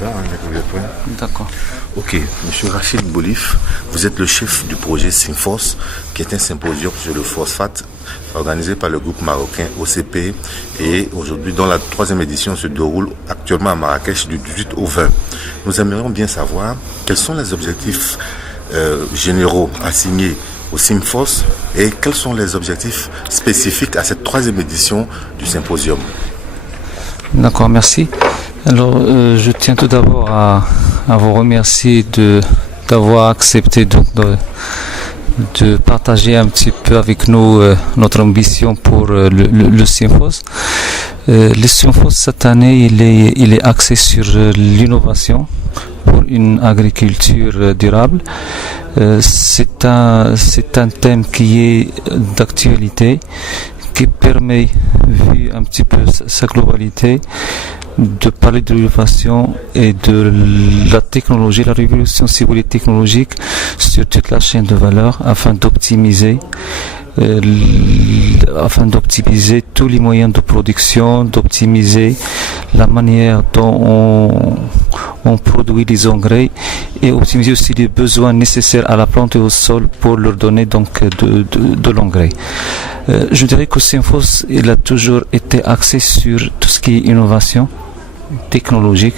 y va, vous êtes prêts? D'accord. Ok, Monsieur Rachid Boulif, vous êtes le chef du projet Synphos, qui est un symposium sur le phosphate organisé par le groupe marocain OCP et aujourd'hui dont la 3e édition se déroule actuellement à Marrakech du 18 au 20. Nous aimerions bien savoir quels sont les objectifs généraux assignés au Synphos et quels sont les objectifs spécifiques à cette 3e édition du symposium. D'accord, merci. Alors, je tiens tout d'abord à vous remercier d'avoir accepté de partager un petit peu avec nous notre ambition pour le Synphos. Le Synphos cette année, il est axé sur l'innovation pour une agriculture durable. C'est un thème qui est d'actualité, qui permet, vu un petit peu sa globalité, de parler de l'innovation et de la technologie, la révolution si vous voulez technologique sur toute la chaîne de valeur afin d'optimiser tous les moyens de production, d'optimiser la manière dont on produit les engrais et optimiser aussi les besoins nécessaires à la plante et au sol pour leur donner donc de l'engrais. Je dirais que Synphos il a toujours été axé sur tout ce qui est innovation technologique,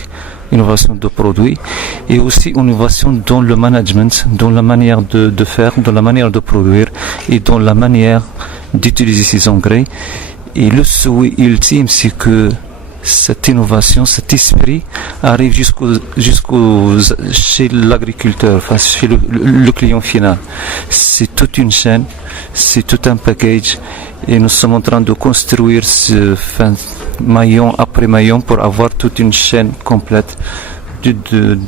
innovation de produits et aussi innovation dans le management, dans la manière de faire, dans la manière de produire et dans la manière d'utiliser ces engrais. Et le souhait ultime, c'est que cette innovation, cet esprit arrive chez l'agriculteur, enfin chez le client final. C'est toute une chaîne, c'est tout un package et nous sommes en train de construire maillon après maillon pour avoir toute une chaîne complète de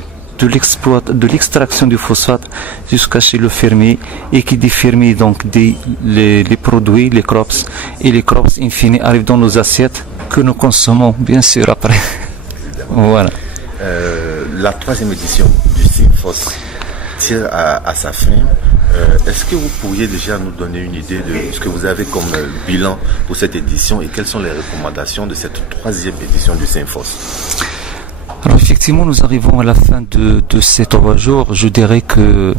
l'extraction du phosphate jusqu'à chez le fermier et qui dit fermier donc les produits, les crops et les crops in fine arrivent dans nos assiettes que nous consommons bien sûr après. Voilà. La 3e édition du Synphos tire à sa fin. Est-ce que vous pourriez déjà nous donner une idée de ce que vous avez comme bilan pour cette édition et quelles sont les recommandations de cette 3e édition du Synphos? Alors effectivement, nous arrivons à la fin de ces 3 jours. Je dirais que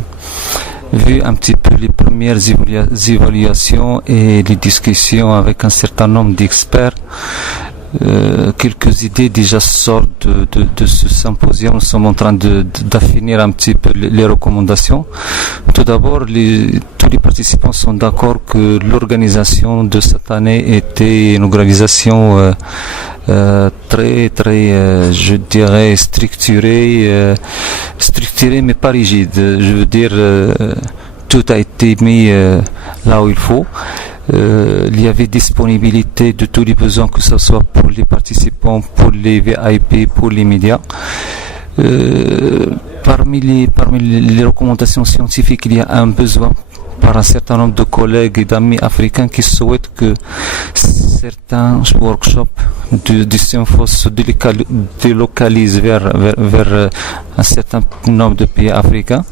vu un petit peu les premières évaluations et les discussions avec un certain nombre d'experts, quelques idées déjà sortent de ce symposium. Nous sommes en train d'affinir un petit peu les recommandations. Tout d'abord, tous les participants sont d'accord que l'organisation de cette année était une organisation très je dirais structurée mais pas rigide. Je veux dire, tout a été mis là où il faut. Il y avait disponibilité de tous les besoins, que ce soit pour les participants, pour les VIP, pour les médias. Parmi les recommandations scientifiques, il y a un besoin par un certain nombre de collègues et d'amis africains qui souhaitent que certains workshops du Synphos se délocalisent vers un certain nombre de pays africains.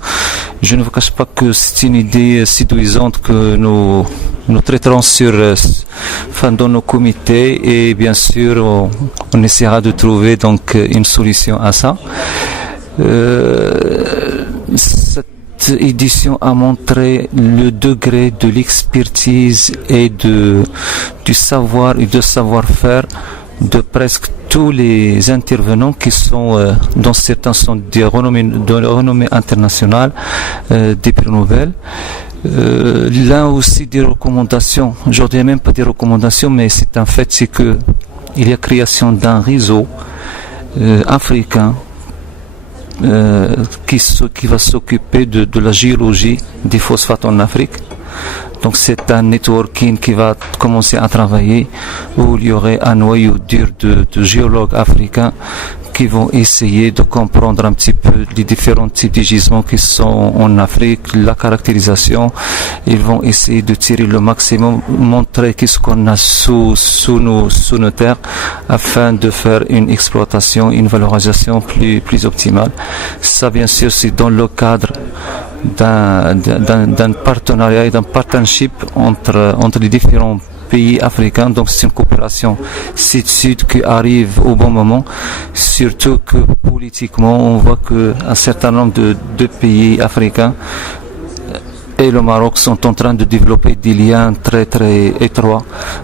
Je ne vous cache pas que c'est une idée séduisante que nous traiterons dans nos comités et bien sûr on essaiera de trouver donc une solution à ça. Cette édition a montré le degré de l'expertise et du savoir et de savoir-faire de presque tous les intervenants qui sont, dont certains sont de renommée internationale, des prix Nobel. Là aussi des recommandations, je ne dirais même pas des recommandations, mais c'est un fait, c'est que il y a création d'un réseau africain qui va s'occuper de la géologie des phosphates en Afrique. Donc c'est un networking qui va commencer à travailler où il y aurait un noyau dur de géologues africains qui vont essayer de comprendre un petit peu les différents types de gisements qui sont en Afrique, la caractérisation. Ils vont essayer de tirer le maximum, montrer qu'est-ce qu'on a sous nos terres afin de faire une exploitation, une valorisation plus optimale. Ça, bien sûr, c'est dans le cadre d'un partenariat et d'un partnership entre les différents pays africains. Donc c'est une coopération sud-sud qui arrive au bon moment, surtout que politiquement on voit qu'un certain nombre de pays africains et le Maroc sont en train de développer des liens très très étroits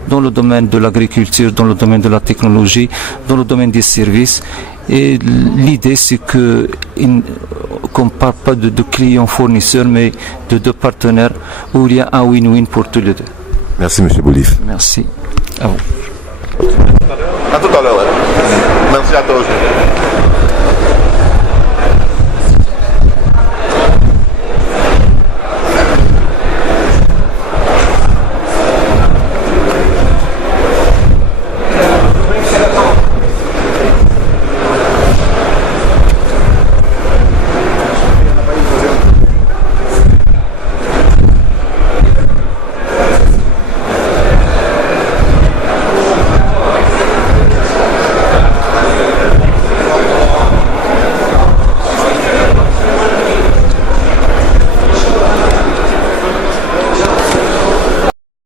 dans le domaine de l'agriculture, dans le domaine de la technologie, dans le domaine des services. Et l'idée c'est qu'on ne parle pas de clients fournisseurs, mais de deux partenaires où il y a un win-win pour tous les deux. Merci M. Boulif. Merci à vous. À tout à l'heure. Merci à toi aussi.